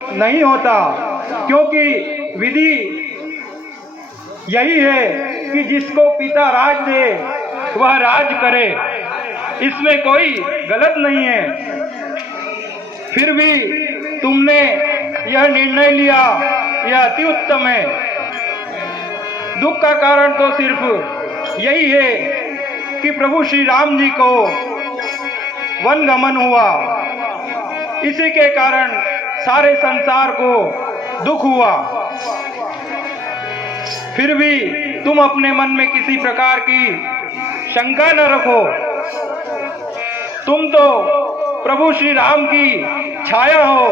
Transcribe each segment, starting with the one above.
नहीं होता, क्योंकि विधि यही है कि जिसको पिता राज दे वह राज करे। इसमें कोई गलत नहीं है। फिर भी तुमने यह निर्णय लिया, यह अति उत्तम है। दुख का कारण तो सिर्फ यही है कि प्रभु श्री राम जी को वन गमन हुआ, इसी के कारण सारे संसार को दुख हुआ। फिर भी तुम अपने मन में किसी प्रकार की शंका न रखो। तुम तो प्रभु श्री राम की छाया हो,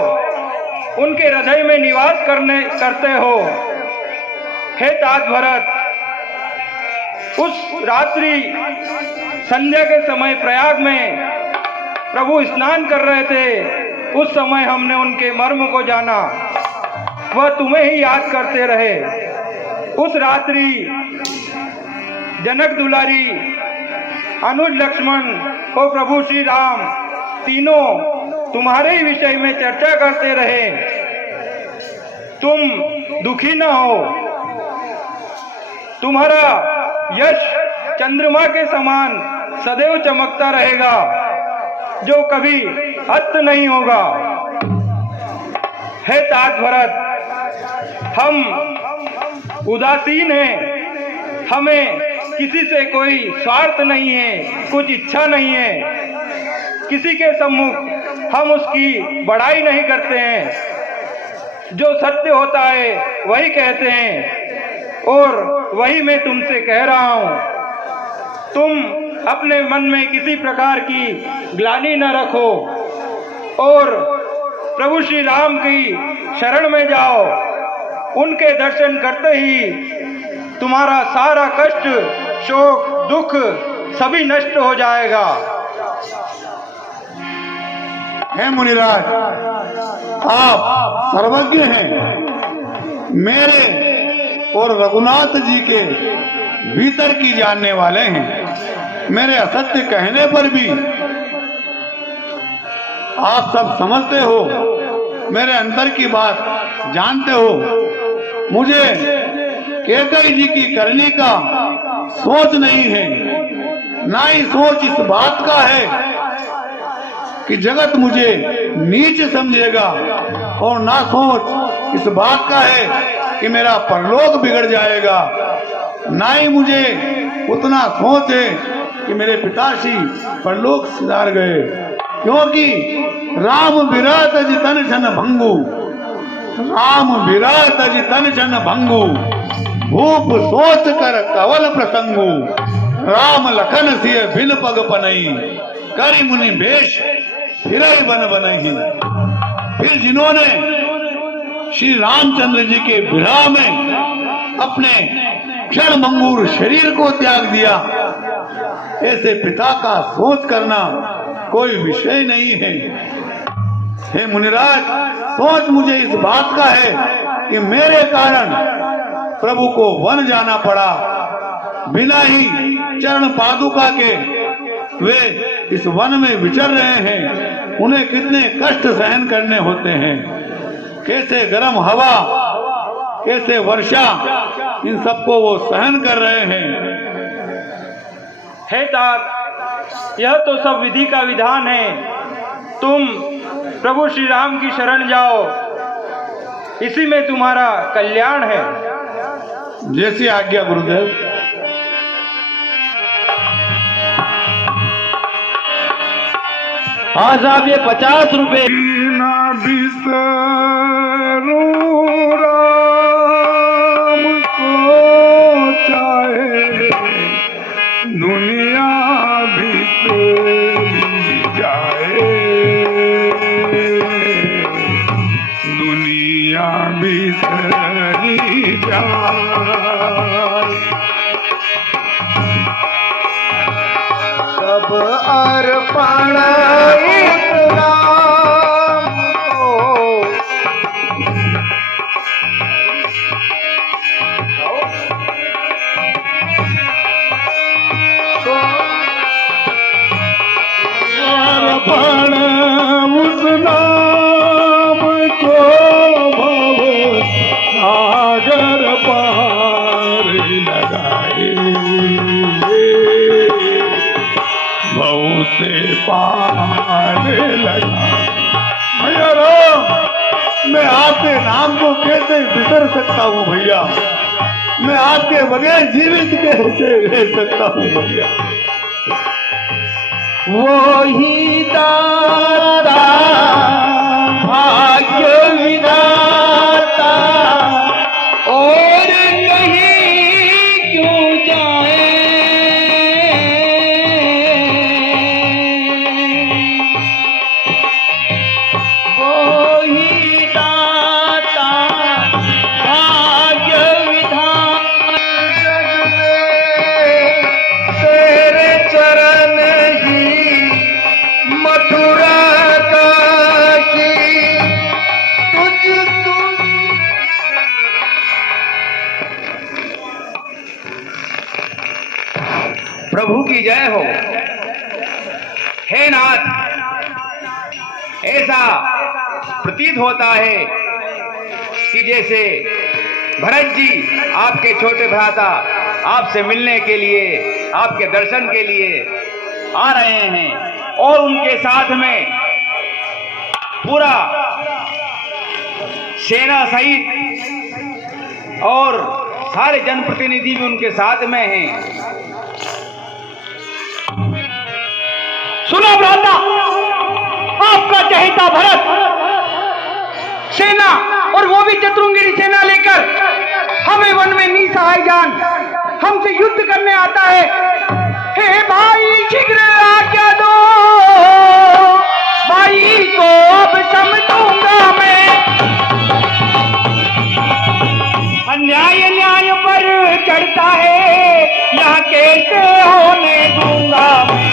उनके हृदय में निवास करते हो। हे तात भरत, उस रात्रि संध्या के समय प्रयाग में प्रभु स्नान कर रहे थे। उस समय हमने उनके मर्म को जाना, वह तुम्हें ही याद करते रहे। उस रात्रि जनक दुलारी, अनुज लक्ष्मण और प्रभु श्री राम तीनों तुम्हारे ही विषय में चर्चा करते रहे। तुम दुखी न हो। तुम्हारा यश चंद्रमा के समान सदैव चमकता रहेगा, जो कभी अंत नहीं होगा। हे तात भरत, हम उदासीन हैं। हमें किसी से कोई स्वार्थ नहीं है, कुछ इच्छा नहीं है। किसी के सम्मुख हम उसकी बड़ाई नहीं करते हैं। जो सत्य होता है वही कहते हैं, और वही मैं तुमसे कह रहा हूं। तुम अपने मन में किसी प्रकार की ग्लानि न रखो और प्रभु श्री राम की शरण में जाओ। उनके दर्शन करते ही तुम्हारा सारा कष्ट, शोक, दुख सभी नष्ट हो जाएगा। हे मुनिराज, आप सर्वज्ञ हैं। मेरे और रघुनाथ जी के भीतर की जानने वाले हैं। मेरे असत्य कहने पर भी आप सब समझते हो, मेरे अंदर की बात जानते हो। मुझे कैकेयी जी की करनी का सोच नहीं है, ना ही सोच इस बात का है कि जगत मुझे नीच समझेगा, और ना सोच इस बात का है कि मेरा परलोक बिगड़ जाएगा। ना ही मुझे उतना सोच है कि मेरे पिताश्री परलोक सिधार गए, क्योंकि राम विराट अज तन जन भंगु, राम विराट अज तन जन भंगु, भूप सोच कर कवल प्रसंगु, राम लखन सिय बिन पग पनई, करि मुनि भेष फिरई बन बनई। फिर जिन्होंने श्री रामचंद्र जी के विरह में अपने क्षण मंगूर शरीर को त्याग दिया, ऐसे पिता का सोच करना कोई विषय नहीं है। हे मुनिराज, सोच मुझे इस बात का है कि मेरे कारण प्रभु को वन जाना पड़ा। बिना ही चरण पादुका के वे इस वन में विचर रहे हैं। उन्हें कितने कष्ट सहन करने होते हैं, कैसे गर्म हवा, कैसे वर्षा, इन सबको वो सहन कर रहे हैं। हे तात, यह तो सब विधि का विधान है। तुम प्रभु श्री राम की शरण जाओ, इसी में तुम्हारा कल्याण है। जैसी आज्ञा गुरुदेव। हाँ साहब, ये 50 रुपए। ना बिसरू राम को चाहे दुनिया बिसरी जाए, दुनिया बिसरी जाए। सब अर्पण अर्पण उस नाम को पाने लगा। भैया राम, मैं आपके नाम को कैसे बिसर सकता हूँ भैया? मैं आपके बगैर जीवित कैसे रह सकता हूँ भैया? वो ही दाता भाग्य विधाता और कहीं क्यों जाए। वो ही दाता भाग्य विधाता जग में तेरे चरण ही मथुरा काशी तुझ प्रभु की जय हो। हे नाथ, ऐसा प्रतीत होता है कि जैसे भरत जी आपके छोटे भ्राता आपसे मिलने के लिए, आपके दर्शन के लिए आ रहे हैं और उनके साथ में पूरा सेना सहित और सारे जनप्रतिनिधि भी उनके साथ में हैं। सुनो भ्राता, आपका चहेता भरत सेना और वो भी चतुरंगिणी सेना लेकर हमें वन में निसहाय जान हमसे युद्ध करने आता है। हे भाई शीघ्र आज्ञा दो, भाई को अब समझूंगा मैं। अन्याय न्याय पर चढ़ता है, यहाँ कैसे होने दूंगा मैं।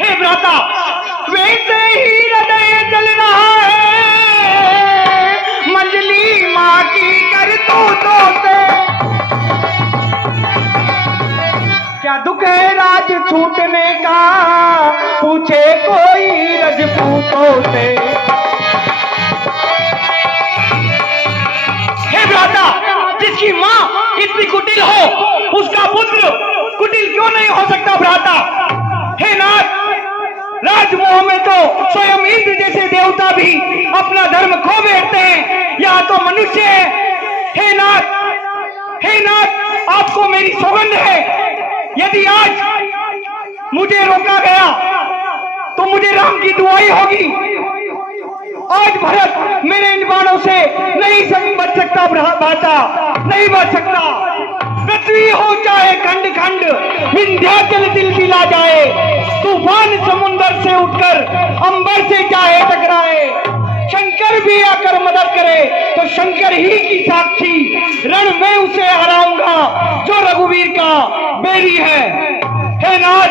हे भ्राता, वैसे ही हृदय जल रहा है मंजली माँ की करतूतों से। क्या दुख है राज छूटने का, पूछे कोई रजपूतों से। हे भ्राता, जिसकी माँ इतनी कुटिल हो उसका पुत्र कुटिल क्यों नहीं हो सकता भ्राता? हे नाथ, राजमोह में तो स्वयं इंद्र जैसे देवता भी अपना धर्म खो बैठते हैं, यहाँ तो मनुष्य है। हे नाथ, हे नाथ, आपको मेरी सौगंध है, यदि आज मुझे रोका गया तो मुझे राम की दुआई होगी। आज भरत मेरे इन बाणों से नहीं बच सकता भ्राता, नहीं बच सकता। पृथ्वी हो चाहे खंड खंड, विंध्याचल तिलतिला जाए, तूफान समुंदर से उठकर अंबर से चाहे टकराए, शंकर भी आकर मदद करे तो शंकर ही की साक्षी रण में उसे हराऊंगा जो रघुवीर का बैरी है। हे नाथ,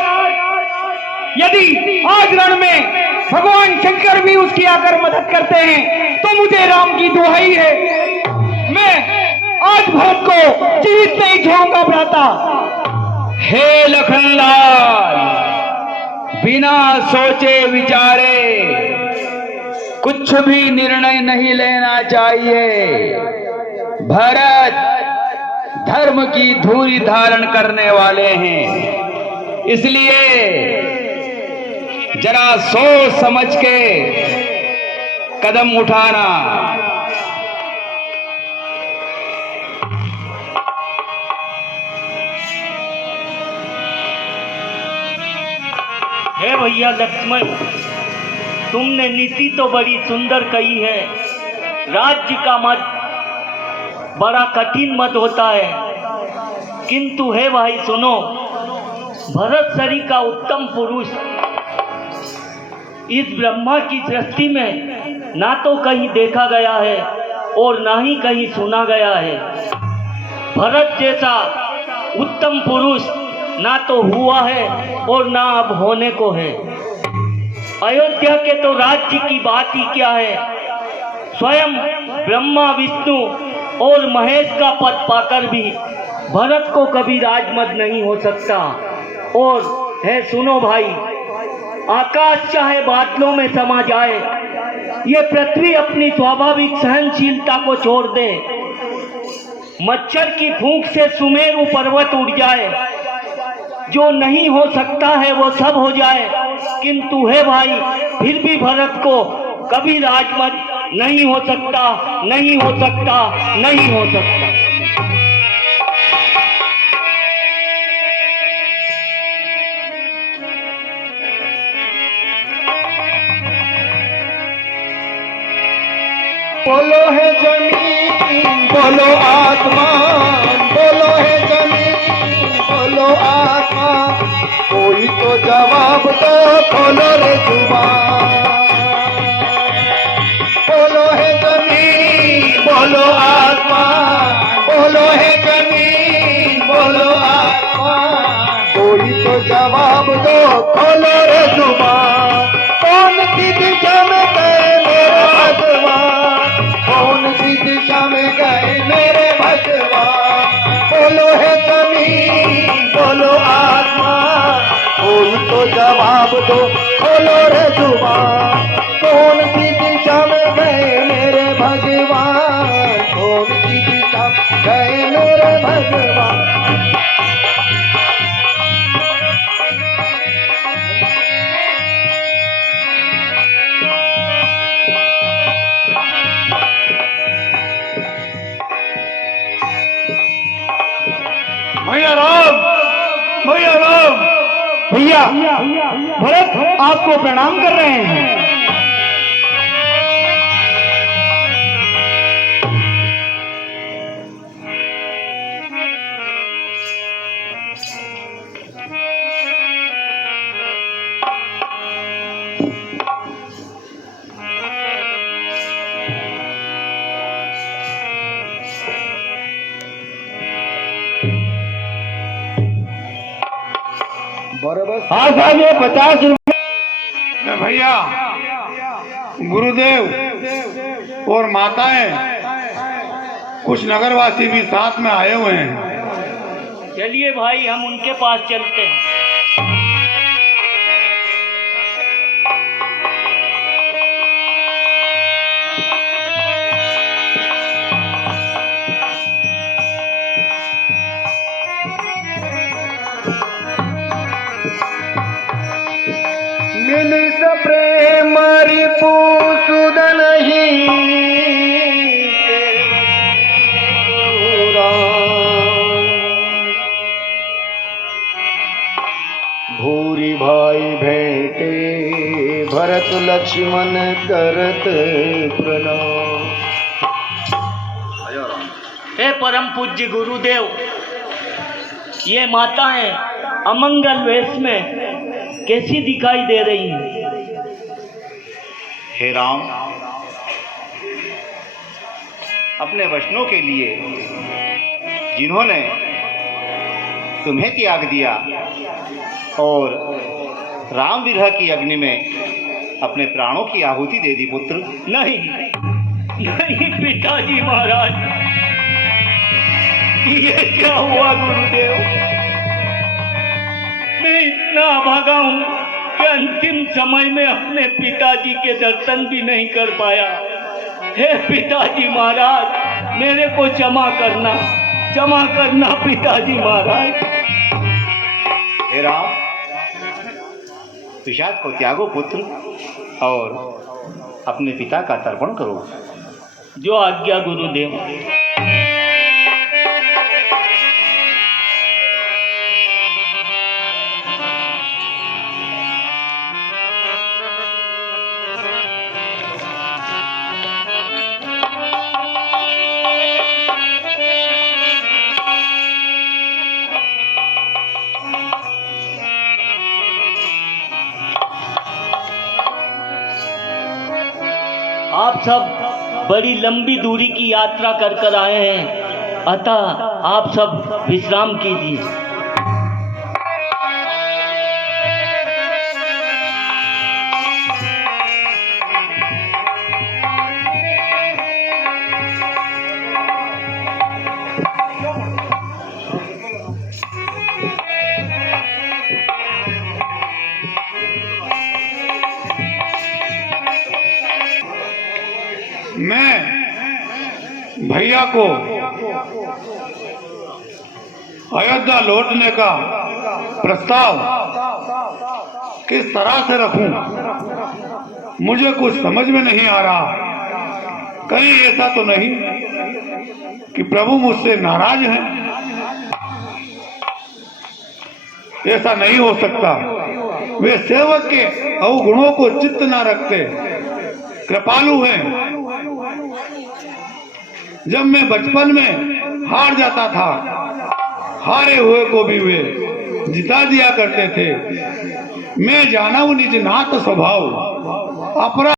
यदि आज रण में भगवान शंकर भी उसकी आकर मदद करते हैं तो मुझे राम की दुहाई है, मैं आज भरत को जीवित नहीं छोड़ूंगा भ्राता। हे लखनलाल, बिना सोचे विचारे कुछ भी निर्णय नहीं लेना चाहिए। भरत धर्म की धूरी धारण करने वाले हैं, इसलिए जरा सोच समझ के कदम उठाना। हे भैया लक्ष्मण, तुमने नीति तो बड़ी सुंदर कही है। राज्य का मत बड़ा कठिन मत होता है, किंतु हे भाई सुनो, भरत शरी का उत्तम पुरुष इस ब्रह्मा की सृष्टि में ना तो कहीं देखा गया है और ना ही कहीं सुना गया है। भरत जैसा उत्तम पुरुष ना तो हुआ है और ना अब होने को है। अयोध्या के तो राज्य की बात ही क्या है, स्वयं ब्रह्मा विष्णु और महेश का पद पाकर भी भरत को कभी राजमद नहीं हो सकता। और है सुनो भाई, आकाश चाहे बादलों में समा जाए, ये पृथ्वी अपनी स्वाभाविक सहनशीलता को छोड़ दे, मच्छर की फूंक से सुमेरु पर्वत उड़ जाए, जो नहीं हो सकता है वो सब हो जाए, किंतु है भाई फिर भी भरत को कभी राजमत नहीं हो सकता, नहीं हो सकता, नहीं हो सकता। बोलो है जमीन, बोलो आसमान, बोलो है जमीन, बोलो आसमान, कोई तो जवाब दो, खोलो रे जुबान। बोलो है जमीन, बोलो आसमान, बोलो है जमीन, बोलो आसमान, कोई तो जवाब दो, खोलो रे जुबान। कौन सी दिशा में गए मेरे भगवान, कौन सी दिशा में गए मेरे भगवान। बोलो है जमीन, बोलो आसमान, कोई तो जवाब दो, खोलो रे जुबान। कौन सी दिशा में गए मेरे भगवान, कौन सी दिशा में गए मेरे भगवान। भैया राम, भैया राम, भैया भरत आपको प्रणाम कर रहे हैं। बराबर। हाँ साहब, ये 50 रुपये। भैया गुरुदेव और माताएं, कुछ नगरवासी भी साथ में आए हुए हैं। चलिए भाई हम उनके पास चलते हैं। मिल प्रेम रिपु सुदन ही भूरी भाई भेंटे भरत लक्ष्मण करत प्रणाम। हे परम पूज्य गुरुदेव, ये माताएं अमंगल वेश में कैसी दिखाई दे रही हैं? हे राम, अपने वचनों के लिए जिन्होंने तुम्हें त्याग दिया और राम विरह की अग्नि में अपने प्राणों की आहुति दे दी पुत्र। नहीं नहीं पिताजी महाराज, ये क्या हुआ गुरुदेव? मैं इतना भागा हूं कि अंतिम समय में अपने पिताजी के दर्शन भी नहीं कर पाया। हे पिताजी महाराज, मेरे को क्षमा करना, क्षमा करना पिताजी महाराज। हे राम, पिशाच को त्यागो पुत्र और अपने पिता का तर्पण करो। जो आज्ञा गुरुदेव। आप सब बड़ी लंबी दूरी की यात्रा कर कर आए हैं, अतः आप सब विश्राम कीजिए। मैं भैया को अयोध्या लौटने का प्रस्ताव किस तरह से रखूं, मुझे कुछ समझ में नहीं आ रहा। कहीं ऐसा तो नहीं कि प्रभु मुझसे नाराज हैं? ऐसा नहीं हो सकता। वे सेवक के अवगुणों को चित्त न रखते, कृपालु हैं। जब मैं बचपन में हार जाता था, हारे हुए को भी वे जिता दिया करते थे। मैं जानव निज नाथ स्वभाव, अपराध